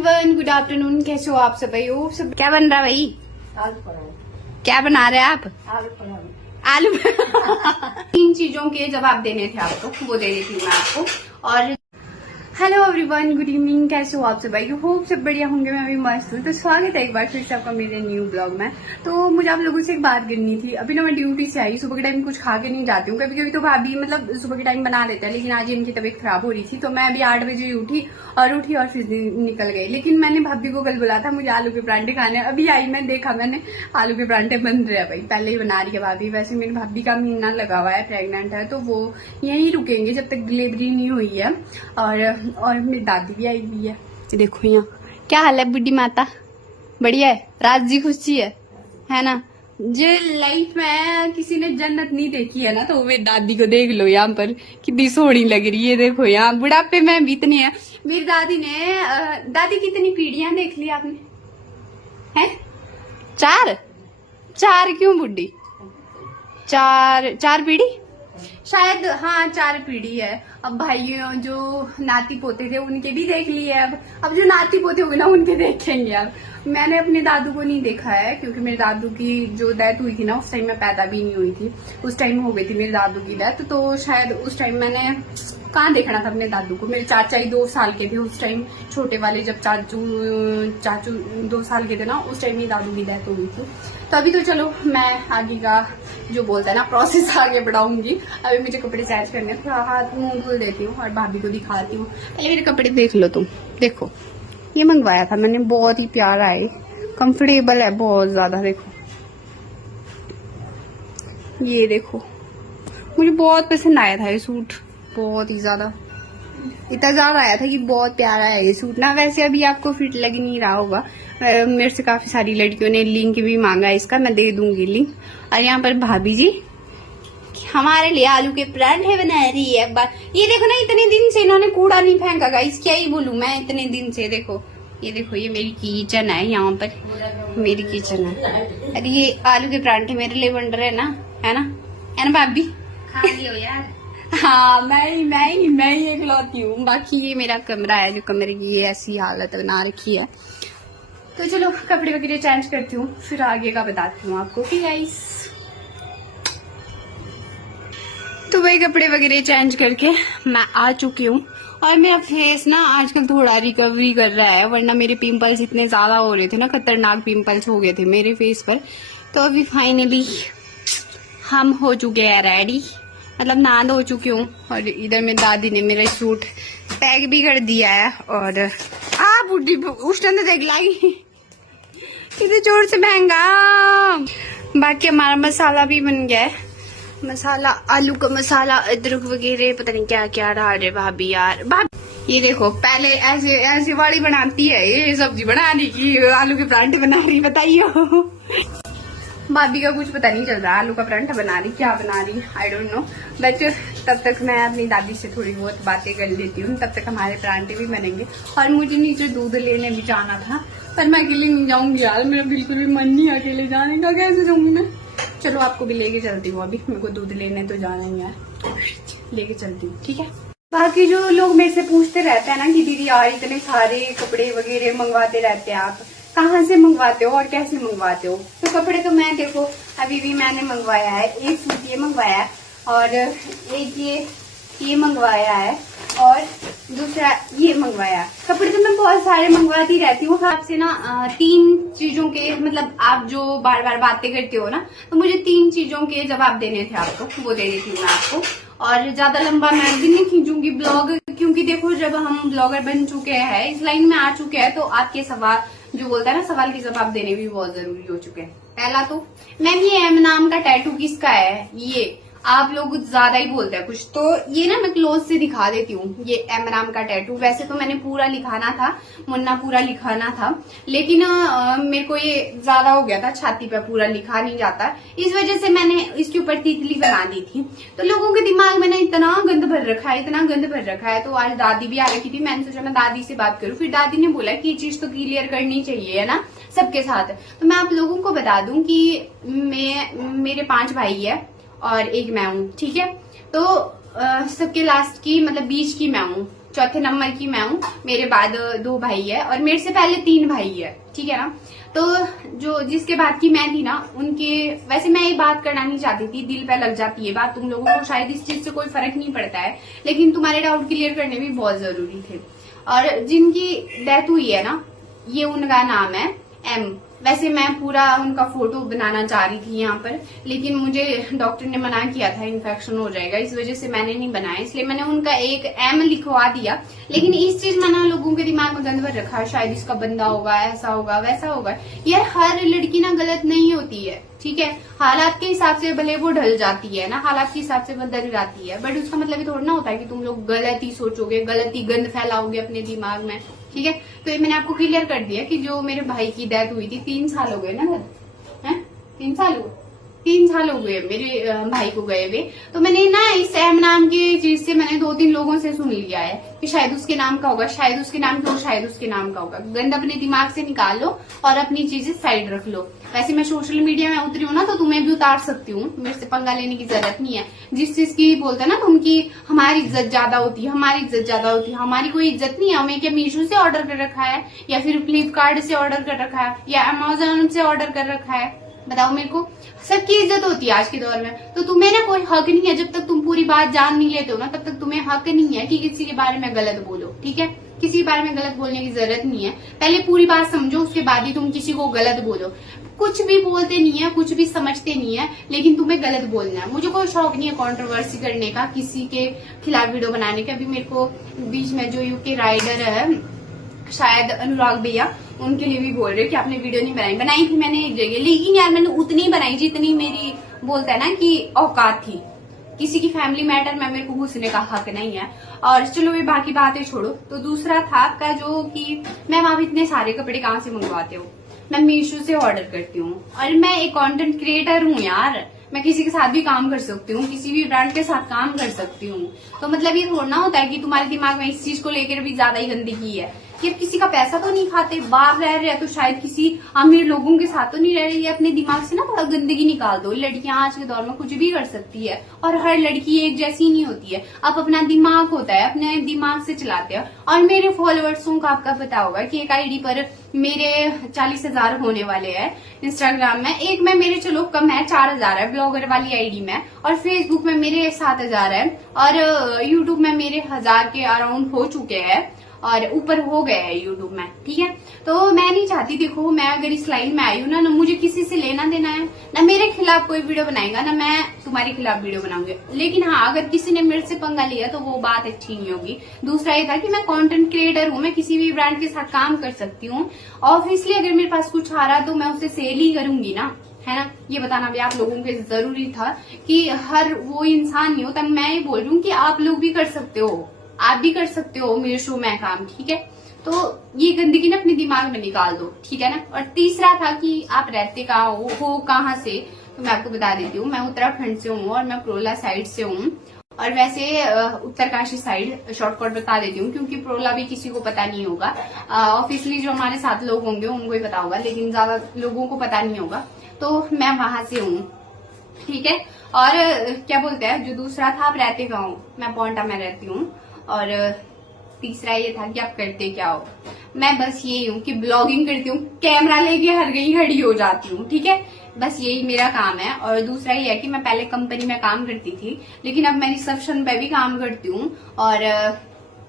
Everyone, good afternoon. कैसे हो आप सब भाई? हो सब? क्या बन रहा भाई? आलू पराठा। क्या बना रहे हैं आप? आलू पराठा। आलू तीन चीजों के जवाब देने थे आपको, वो दे रही थी मैं आपको। और हेलो एवरीवन, गुड इवनिंग। कैसे हो आप सब भाई? होप सब बढ़िया होंगे। मैं भी मस्त हूँ। तो स्वागत है एक बार फिर से आपका मेरे न्यू ब्लॉग में। तो मुझे आप लोगों से एक बात करनी थी। अभी ना मैं ड्यूटी से आई, सुबह के टाइम कुछ खा के नहीं जाती हूँ। कभी कभी तो भाभी मतलब सुबह के टाइम बना लेते हैं, लेकिन आज इनकी तबीयत खराब हो रही थी तो मैं अभी 8 बजे उठी और फिर निकल गई। लेकिन मैंने भाभी को कल बोला था मुझे आलू के परांठे खाने। अभी आई मैं देखा मैंने आलू के परांठे बन रहे हैं भाई, पहले ही बना रही है भाभी। वैसे मेरी भाभी का महीना लगा हुआ है, प्रेग्नेंट है, तो वो यहीं रुकेंगे जब तक डिलीवरी नहीं हुई है। और मेरी दादी भी आई हुई है। देखो यहाँ क्या हाल है बुढ़ी माता? बढ़िया है, राजी खुशी है ना? जो लाइफ में किसी ने जन्नत नहीं देखी है ना, तो वे दादी को देख लो यहाँ पर कितनी सोहनी लग रही है। देखो यहाँ बुढ़ापे में भी इतनी है। मेरी दादी ने दादी कितनी पीढ़ियां देख ली आपने? हैं? 4 क्यों बुढ़ी? 4 पीढ़ी शायद, हाँ 4 पीढ़ी है। अब भाइयों जो नाती पोते थे उनके भी देख लिए। अब जो नाती पोते होंगे ना उनके देखेंगे। अब मैंने अपने दादू को नहीं देखा है, क्योंकि मेरे दादू की जो डेथ हुई थी ना उस टाइम मैं पैदा भी नहीं हुई थी। उस टाइम हो गई थी मेरे दादू की डेथ, तो शायद उस टाइम मैंने कहाँ देखना था अपने दादू को। मेरे चाचा ही 2 साल के थे उस टाइम, छोटे वाले। जब चाचू 2 साल के थे ना उस टाइम ही दादू की डेथ हो गई थी। तो अभी तो चलो मैं आगे का जो बोलता है ना प्रोसेस आगे बढ़ाऊंगी। अभी मुझे कपड़े चेंज करने, थोड़ा हाथ मुंह धुल देती हूँ और भाभी को दिखाती हूँ। पहले मेरे कपड़े देख लो तुम। देखो ये मंगवाया था मैंने, बहुत ही प्यारा है, कंफर्टेबल है बहुत ज्यादा। देखो ये देखो, मुझे बहुत पसंद आया था ये सूट, बहुत ही ज्यादा, इतना ज्यादा आया था कि बहुत प्यारा है ये सूट ना। वैसे अभी आपको फिट लग नहीं रहा होगा। मेरे से काफी सारी लड़कियों ने लिंक भी मांगा इसका, मैं दे दूंगी लिंक। और यहाँ पर भाभी जी हमारे लिए आलू के परांठे बना रही है। ये देखो ना, इतने दिन से इन्होंने कूड़ा नहीं फेंका गाइस, क्या ही बोलूं मैं। इतने दिन से देखो ये मेरी किचन है, यहाँ पर मेरी किचन है। अरे ये आलू के परांठे मेरे लिए बन रहे हैं ना, है ना भाभी? खा लियो यार। हाँ मैं ही इकलौती हूँ। बाकी ये मेरा कमरा है, जो कमरे की ये ऐसी हालत बना रखी है। तो चलो कपड़े वगैरह चेंज करती हूँ, फिर आगे का बताती हूँ आपको कि गाइस। तो वही कपड़े वगैरह चेंज करके मैं आ चुकी हूँ। और मेरा फेस ना आजकल थोड़ा रिकवरी कर रहा है, वरना मेरे पिंपल्स इतने ज्यादा हो रहे थे ना, खतरनाक पिंपल्स हो गए थे मेरे फेस पर। तो अभी फाइनली हम हो चुके हैं रेडी, मतलब नहा धो चुकी हूँ। और इधर मेरी दादी ने मेरा सूट पैक भी कर दिया है। और बुढ़ी उस टाइम देख लाई कितने जोर से महंगा। बाकी हमारा मसाला भी बन गया है, मसाला आलू का मसाला, अदरक वगैरह, पता नहीं क्या क्या डाल रहे भाभी यार। भाभी ये देखो, पहले ऐसे वाली बनाती है, ये सब्जी बनाने की आलू के परांठे बना रही, बताइए। भाभी का कुछ पता नहीं चल रहा, आलू का परांठा बना रही क्या बना रही, आई डोंट नो। बट तब तक मैं अपनी दादी से थोड़ी बहुत बातें कर लेती हूँ, तब तक हमारे परांठे भी बनेंगे। और मुझे नीचे दूध लेने भी जाना था, पर मैं अकेले नहीं जाऊंगी यार, मेरा बिल्कुल भी मन नहीं अकेले जाने का। कैसे जाऊंगी मैं? चलो आपको भी लेके चलती हूँ। अभी मेरे को दूध लेने तो जाना ही है, लेके चलती हूँ, ठीक है? बाकी जो लोग मेरे से पूछते रहते हैं ना कि दीदी यार इतने सारे कपड़े वगैरह मंगवाते रहते हैं आप, कहाँ से मंगवाते हो और कैसे मंगवाते हो? तो कपड़े तो मैं देखो अभी भी मैंने मंगवाया है, एक सूट ये मंगवाया है, और एक ये मंगवाया है, और दूसरा ये मंगवाया। कपड़े तो मैं बहुत सारे मंगवाती रहती हूँ। आपसे ना 3 चीजों के, मतलब आप जो बार बार बातें करते हो ना, तो मुझे 3 चीजों के जवाब देने थे आपको, वो दे रही थी मैं आपको। और ज्यादा लंबा मैं भी नहीं खींचूंगी ब्लॉग, क्योंकि देखो जब हम ब्लॉगर बन चुके हैं, इस लाइन में आ चुके हैं, तो आपके सवाल जो बोलता है ना, सवाल के जवाब देने भी बहुत जरूरी हो चुके हैं। पहला तो मैम ये एम नाम का टैटू किसका है? ये आप लोग ज्यादा ही बोलते हैं कुछ, तो ये ना मैं क्लोज से दिखा देती हूँ। ये एम नाम का टैटू, वैसे तो मैंने पूरा लिखाना था, मुन्ना पूरा लिखाना था, लेकिन मेरे को ये ज्यादा हो गया था, छाती पे पूरा लिखा नहीं जाता, इस वजह से मैंने इसके ऊपर तितली बना दी थी। तो लोगों के दिमाग में ना इतना गंद भर रखा है, इतना गंद भर रखा है। तो आज दादी भी आ रखी थी, मैंने सोचा मैं दादी से बात करूँ, फिर दादी ने बोला कि ये चीज तो क्लियर करनी चाहिए है ना सबके साथ। तो मैं आप लोगों को बता दूं कि मेरे 5 भाई है और एक मैं हूँ, ठीक है? तो सबके लास्ट की, मतलब बीच की मैं हूँ, चौथे नंबर की मैं हूँ, मेरे बाद 2 भाई है और मेरे से पहले 3 भाई है, ठीक है ना। तो जो जिसके बाद की मैं थी ना, उनके, वैसे मैं ये बात करना नहीं चाहती थी, दिल पे लग जाती है बात, तुम लोगों को शायद इस चीज से कोई फर्क नहीं पड़ता है, लेकिन तुम्हारे डाउट क्लियर करने भी बहुत जरूरी थे। और जिनकी डेथ हुई है ना, ये उनका नाम है एम। वैसे मैं पूरा उनका फोटो बनाना चाह रही थी यहाँ पर, लेकिन मुझे डॉक्टर ने मना किया था इन्फेक्शन हो जाएगा, इस वजह से मैंने नहीं बनाया, इसलिए मैंने उनका एक एम लिखवा दिया। लेकिन इस चीज में ना लोगों के दिमाग में गंद भर रखा है, शायद इसका बंदा होगा, ऐसा होगा वैसा होगा। यार हर लड़की ना गलत नहीं होती है, ठीक है। हालात के हिसाब से भले वो ढल जाती है ना, हालात के हिसाब से बदल जाती है, बट उसका मतलब ये थोड़ा ना होता है कि तुम लोग गलत ही सोचोगे, गलत ही गंद फैलाओगे अपने दिमाग में, ठीक है। तो ये मैंने आपको क्लियर कर दिया कि जो मेरे भाई की डेथ हुई थी, 3 साल हो गए ना, है 3 साल हो, 3 साल हो गए मेरे भाई को गए हुए। तो मैंने ना इस एम नाम की चीज से मैंने 2-3 लोगों से सुन लिया है कि शायद उसके नाम का होगा, शायद उसके नाम का, शायद उसके नाम का होगा। गंद अपने दिमाग से निकाल लो और अपनी चीजें साइड रख लो। वैसे मैं सोशल मीडिया में उतरी हूँ ना, तो तुम्हें भी उतार सकती हूँ, मेरे से पंगा लेने की जरूरत नहीं है। जिस चीज की बोलते हैं ना तुम कि हमारी इज्जत ज्यादा होती है, हमारी इज्जत ज्यादा होती है, हमारी कोई इज्जत नहीं है। हमें क्या मीशो से ऑर्डर कर रखा है, या फिर फ्लिपकार्ट से ऑर्डर कर रखा है, या अमेजोन से ऑर्डर कर रखा है, बताओ मेरे को। सबकी इज्जत होती है आज के दौर में, तो तुम्हें ना कोई हक नहीं है, जब तक तुम पूरी बात जान नहीं लेते हो ना, तब तक तुम्हें हक नहीं है कि किसी के बारे में गलत बोलो, ठीक है। किसी के बारे में गलत बोलने की जरूरत नहीं है, पहले पूरी बात समझो, उसके बाद ही तुम किसी को गलत बोलो। कुछ भी बोलते नहीं है, कुछ भी समझते नहीं है, लेकिन तुम्हें गलत बोलना है। मुझे कोई शौक नहीं है कंट्रोवर्सी करने का, किसी के खिलाफ वीडियो बनाने का। अभी मेरे को बीच में जो यूके राइडर है, शायद अनुराग भैया, उनके लिए भी बोल रहे कि आपने वीडियो नहीं बनाई थी मैंने एक जगह, लेकिन यार मैंने उतनी बनाई जितनी मेरी, बोलता है ना कि औकात थी। किसी की फैमिली मैटर में मेरे को घुसने का हक नहीं है। और चलो ये बाकी बातें छोड़ो। तो दूसरा था आपका जो कि मैम आप इतने सारे कपड़े कहाँ से मंगवाते हो? मैं मीशो से ऑर्डर करती हूँ, और मैं एक कंटेंट क्रिएटर हूँ यार, मैं किसी के साथ भी काम कर सकती हूँ, किसी भी ब्रांड के साथ काम कर सकती हूँ। तो मतलब ये थोड़ा ना होता है कि तुम्हारे दिमाग में इस चीज को लेकर भी ज्यादा ही गंदगी है कि अब किसी का पैसा तो नहीं खाते, बाहर रह रहे हैं तो शायद किसी अमीर लोगों के साथ तो नहीं रह रही है। अपने दिमाग से ना थोड़ा गंदगी निकाल दो। लड़कियां आज के दौर में कुछ भी कर सकती है, और हर लड़की एक जैसी नहीं होती है। अब अपना दिमाग होता है, अपने दिमाग से चलाते हैं। और मेरे फॉलोअर्सों का आपका पता होगा कि एक आईडी पर मेरे 40,000 होने वाले हैं इंस्टाग्राम में, एक में मेरे चलो कम है 4,000 है ब्लॉगर वाली आईडी में, और फेसबुक में मेरे 7,000 है, और यूट्यूब में मेरे 1,000 के अराउंड हो चुके हैं, और ऊपर हो गया है यूट्यूब में, ठीक है। तो मैं नहीं चाहती, देखो मैं अगर इस लाइन में आई हूँ ना मुझे किसी से लेना देना है, ना मेरे खिलाफ कोई वीडियो बनाएगा, ना मैं तुम्हारे खिलाफ वीडियो बनाऊंगी। लेकिन हाँ, अगर किसी ने मेरे से पंगा लिया तो वो बात अच्छी नहीं होगी। दूसरा ये था कि मैं कंटेंट क्रिएटर हूँ, मैं किसी भी ब्रांड के साथ काम कर सकती हूँ। ऑब्वियसली अगर मेरे पास कुछ आ रहा तो मैं उसे सेल ही करूंगी ना, है ना। ये बताना भी आप लोगों के जरूरी था कि हर वो इंसान नहीं होता। मैं ये बोल रही हूँ कि आप लोग भी कर सकते हो, आप भी कर सकते हो मेरे शो में काम, ठीक है। तो ये गंदगी ना अपने दिमाग में निकाल दो, ठीक है ना। और तीसरा था कि आप रहते कहाँ हो कहाँ से, तो मैं आपको बता देती हूँ। मैं उत्तराखंड से हूँ और मैं प्रोला साइड से हूँ, और वैसे उत्तरकाशी साइड शॉर्टकट बता देती हूँ क्योंकि प्रोला भी किसी को पता नहीं होगा। ऑब्वियसली जो हमारे साथ लोग होंगे उनको ही पता होगा, लेकिन ज्यादा लोगों को पता नहीं होगा। तो मैं वहां से हूँ, ठीक है। और क्या बोलते हैं, जो दूसरा था आप रहते कहाँ हो, मैं पोंटा में रहती हूँ। और तीसरा ये था कि आप करते क्या हो। मैं बस यही हूँ कि ब्लॉगिंग करती हूँ, कैमरा लेके हर गई खड़ी हो जाती हूँ, ठीक है। बस यही मेरा काम है। और दूसरा ये है कि मैं पहले कंपनी में काम करती थी, लेकिन अब मैं रिसेप्शन पे भी काम करती हूँ और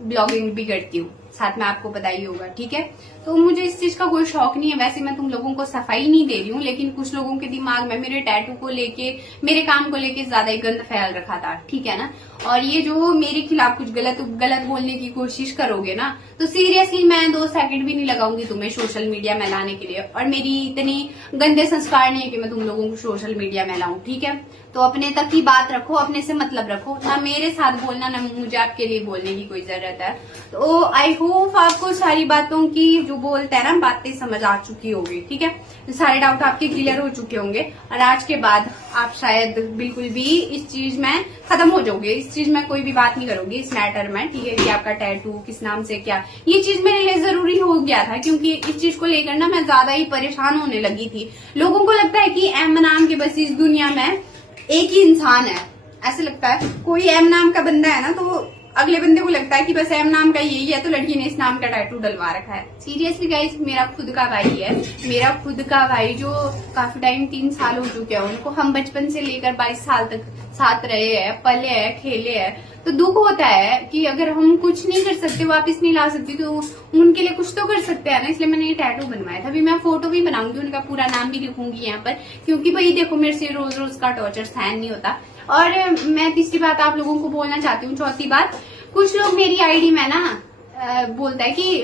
ब्लॉगिंग भी करती हूँ, साथ में आपको पता ही होगा, ठीक है। तो मुझे इस चीज का कोई शौक नहीं है। वैसे मैं तुम लोगों को सफाई नहीं दे रही हूँ, लेकिन कुछ लोगों के दिमाग में मेरे टैटू को लेके, मेरे काम को लेके ज्यादा ही गंद फैल रखा था, ठीक है ना। और ये जो मेरे खिलाफ कुछ गलत बोलने की कोशिश करोगे ना, तो सीरियसली मैं 2 सेकंड भी नहीं लगाऊंगी तुम्हें सोशल मीडिया में लाने के लिए। और मेरी इतनी गंदे संस्कार नहीं है कि मैं तुम लोगों को सोशल मीडिया में लाऊं, ठीक है। तो अपने तक ही बात रखो, अपने से मतलब रखो, ना मेरे साथ बोलना, ना मुझे आपके लिए बोलने की कोई जरूरत है। तो आई होप आपको सारी बातों की जो बोलते हैं ना बातें समझ आ चुकी होगी, ठीक है। सारे डाउट आपके क्लियर हो चुके होंगे, और आज के बाद आप शायद बिल्कुल भी इस चीज में खत्म हो जाओगे। इस चीज में कोई भी बात नहीं करोगे इस मैटर में, ठीक है, कि आपका टैटू किस नाम से क्या। ये चीज मेरे लिए जरूरी हो गया था क्योंकि इस चीज को लेकर ना मैं ज्यादा ही परेशान होने लगी थी। लोगों को लगता है कि एम नाम के बस इस दुनिया में एक ही इंसान है, ऐसे लगता है। कोई एम नाम का बंदा है ना तो अगले बंदे को लगता है कि बस एम नाम का यही है तो लड़की ने इस नाम का टैटू डलवा रखा है। सीरियसली गाइस, मेरा खुद का भाई है, मेरा खुद का भाई जो काफी टाइम 3 साल हो चुके हैं उनको, हम बचपन से लेकर 22 साल तक साथ रहे हैं, पले हैं, खेले हैं। तो दुख होता है कि अगर हम कुछ नहीं कर सकते, वापस नहीं ला सकते, तो उनके लिए कुछ तो कर सकते हैं ना। इसलिए मैंने ये टैटू बनवाया था। अभी मैं फोटो भी बनाऊंगी, उनका पूरा नाम भी लिखूंगी यहाँ पर, क्योंकि भाई देखो मेरे से रोज रोज का टॉर्चर सहन नहीं होता। और मैं तीसरी बात आप लोगों को बोलना चाहती हूँ, चौथी बात, कुछ लोग मेरी आईडी में ना बोलता है कि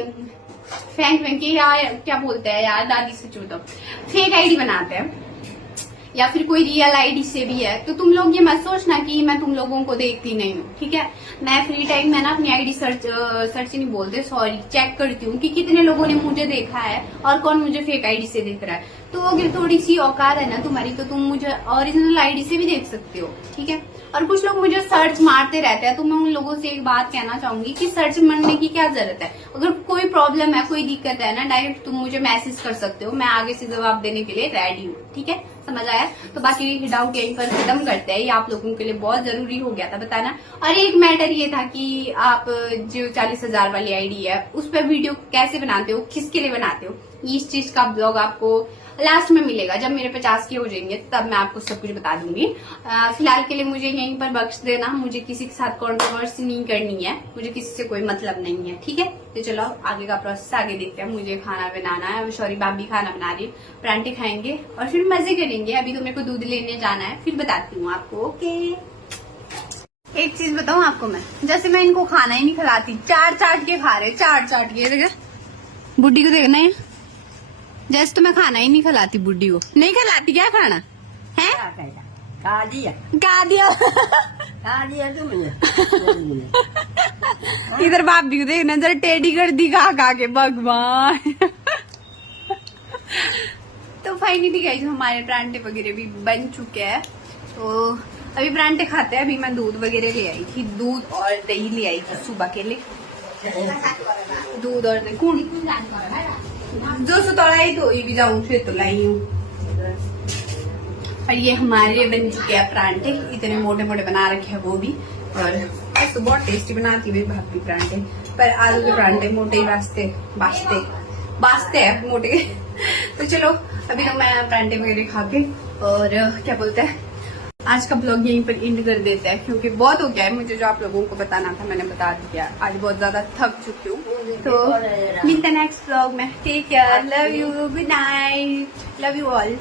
फेंक के यार क्या बोलते हैं यार, दादी से चूतो फेक आईडी बनाते हैं या फिर कोई रियल आईडी से भी है। तो तुम लोग ये मत सोचना कि मैं तुम लोगों को देखती नहीं हूँ, ठीक है। मैं फ्री टाइम में ना अपनी आईडी सर्च नहीं बोलते, सॉरी, चेक करती हूँ कि कितने लोगों ने मुझे देखा है और कौन मुझे फेक आईडी से देख रहा है। तो अगर थोड़ी सी औकात है ना तुम्हारी तो तुम मुझे ओरिजिनल आईडी से भी देख सकते हो, ठीक है। और कुछ लोग मुझे सर्च मारते रहते हैं, तो मैं उन लोगों से एक बात कहना चाहूंगी कि सर्च मारने की क्या जरूरत है। अगर कोई प्रॉब्लम है, कोई दिक्कत है ना, डायरेक्ट तुम मुझे मैसेज कर सकते हो, मैं आगे से जवाब देने के लिए रेडी हूँ, ठीक है। समझ आया? तो बाकी डाउट यहीं पर खत्म करते हैं। ये आप लोगों के लिए बहुत जरूरी हो गया था बताना। और एक मैटर ये था कि आप जो 40,000 वाली आईडी है उस पर वीडियो कैसे बनाते हो, किसके लिए बनाते हो, इस चीज का ब्लॉग आपको लास्ट में मिलेगा। जब मेरे 50 के हो जाएंगे तब मैं आपको सब कुछ बता दूंगी। फिलहाल के लिए मुझे यहीं पर बख्श देना, मुझे किसी के साथ कॉन्ट्रोवर्सी नहीं करनी है, मुझे किसी से कोई मतलब नहीं है, ठीक है। तो चलो आगे का प्रोसेस आगे देखते हैं। मुझे खाना बनाना है, सॉरी भाभी खाना बना रही है, परांठे खाएंगे और फिर मजे करेंगे। अभी तो मेरे को दूध लेने जाना है, फिर बताती हूँ आपको, ओके। एक चीज बताऊँ आपको मैं, जैसे मैं इनको खाना ही नहीं खिलाती, चाट के खा रहे, चाट के। देखा बुड्ढी को देखना है, जैसे तो मैं खाना ही नहीं खिलाती बुड्ढी को। नहीं खिलाती क्या खाना है? खा दिया तुमने। इधर भाभी को देखना, जरा टेढ़ी कर दी खा के, भगवान। तो फाइनली गाइस हमारे परांठे वगैरह भी बन चुके हैं, तो अभी परांठे खाते हैं। अभी मैं दूध वगैरह ले आई थी, दूध और दही ले आई थी सुबह के लिए, दूध और दही कौन जो सुतलाई तो भी जाऊं फिर तो लाई हूँ। और ये हमारे बन चुके हैं परांठे, इतने मोटे मोटे बना रखे हैं वो भी। और तो बहुत टेस्टी बनाती है भाभी परांठे, पर आलू के परांठे मोटे ही बासते हैं मोटे। तो चलो अभी तो मैं परांठे वगैरह खा के और क्या बोलते हैं आज का ब्लॉग यहीं पर एंड कर देते हैं, क्योंकि बहुत हो गया है। मुझे जो आप लोगों को बताना था मैंने बता दिया। आज बहुत ज्यादा थक चुकी हूँ, तो मिलते हैं नेक्स्ट ब्लॉग में। Take care, love you, good night, love you all.